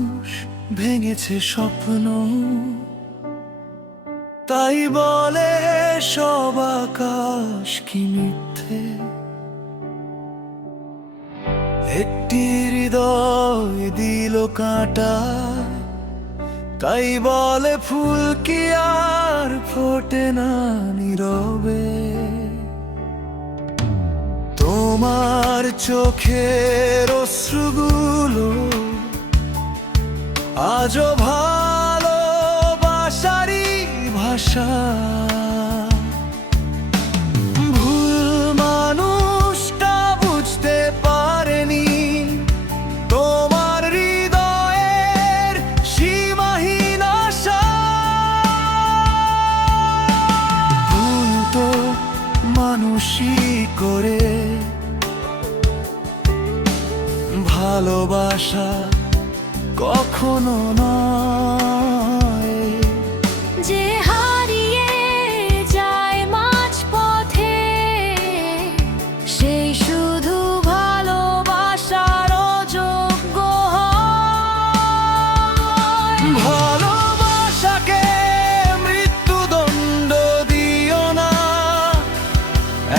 মানুষ ভেঙেছে স্বপ্ন, তাই বলে সব আকাশ কি মিথ্যে। একটি হৃদয় দিল কাঁটা, তাই বলে ফুল কি আর ফোটে না নীরবে। তোমার চোখের অশ্রুগুলো আজও ভালোবাসারই ভাষা। ভুল মানুষটা বুঝতে পারেনি তোমার হৃদয়ের সীমাহীন আশা। ভুল তো মানুষই করে, ভালোবাসা কখনো নয়। যে হারিয়ে যায় মাঝপথে, সেই শুধু ভালোবাসার অযোগ্য হয়। ভালোবাসাকে মৃত্যুদণ্ড দিও না,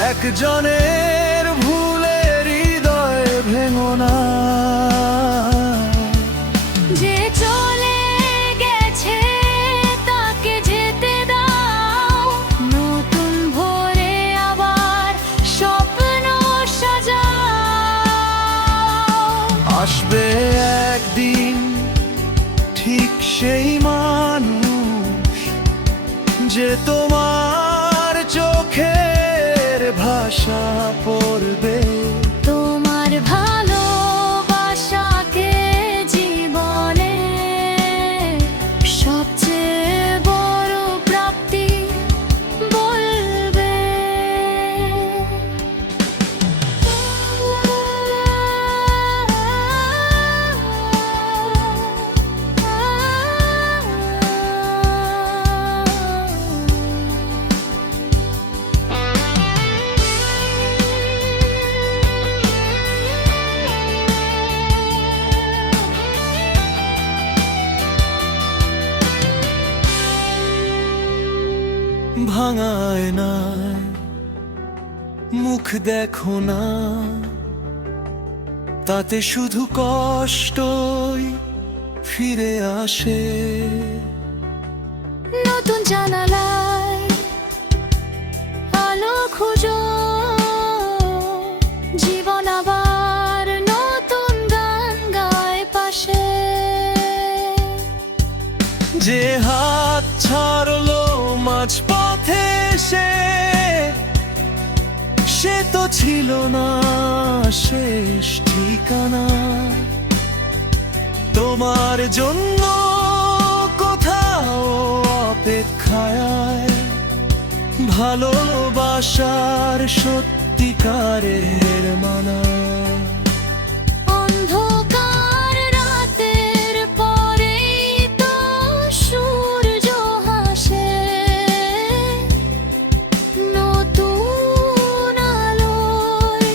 একজনের ভুলে হৃদয় ভেঙো না। যে চলে গেছে তাকে যেতে দাও, নতুন ভোরে আবার স্বপ্ন সাজাও। আসবে একদিন ঠিক সেই মানুষ, যে তোমার চোখের ভাষা পড়বে। তোমার ভালোবাসাকে জীবনে সবচেয়ে বড় প্রাপ্তি বলবে। ভাঙায় না মুখ দেখো না, তাতে শুধু কষ্টই ফিরে আসে। নতুন জানালায় আলো খুঁজো, জীবন আবার নতুন গান গায় পাশে। যে হাত ছাড়লো মাঝপথে সে তো ছিল না শেষ ঠিকানা। তোমার জন্য কোথাও অপেক্ষায় ভালোবাসার সত্যিকারের মানা। অন্ধকার রাতের পরেই তো সূর্য হাসে, নতুন আলোয়।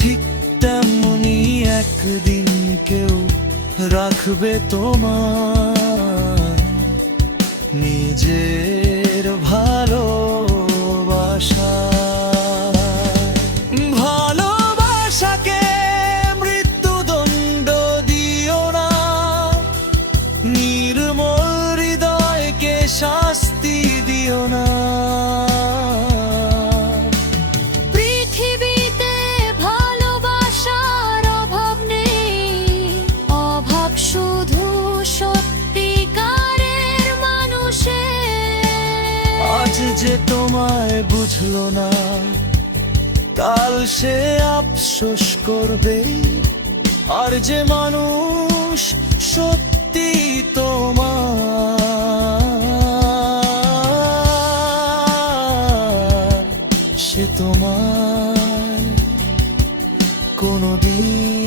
ঠিক তেমনি একদিন কেউ রাখবে তোমার নিজের ভালোবাসা। ভালোবাসাকে মৃত্যুদণ্ড দিও না, নির্মল হৃদয়কে শাস্তি দিও না। পৃথিবীতে ভালোবাসার অভাব নেই, অভাব শুধু সত্যিকারের মানুষের। আজ যে তোমায় বুঝলো না, কাল সে আফসোস করবে। আর যে মানুষ সত্যি তোমার, সে তোমায় কোনোদিন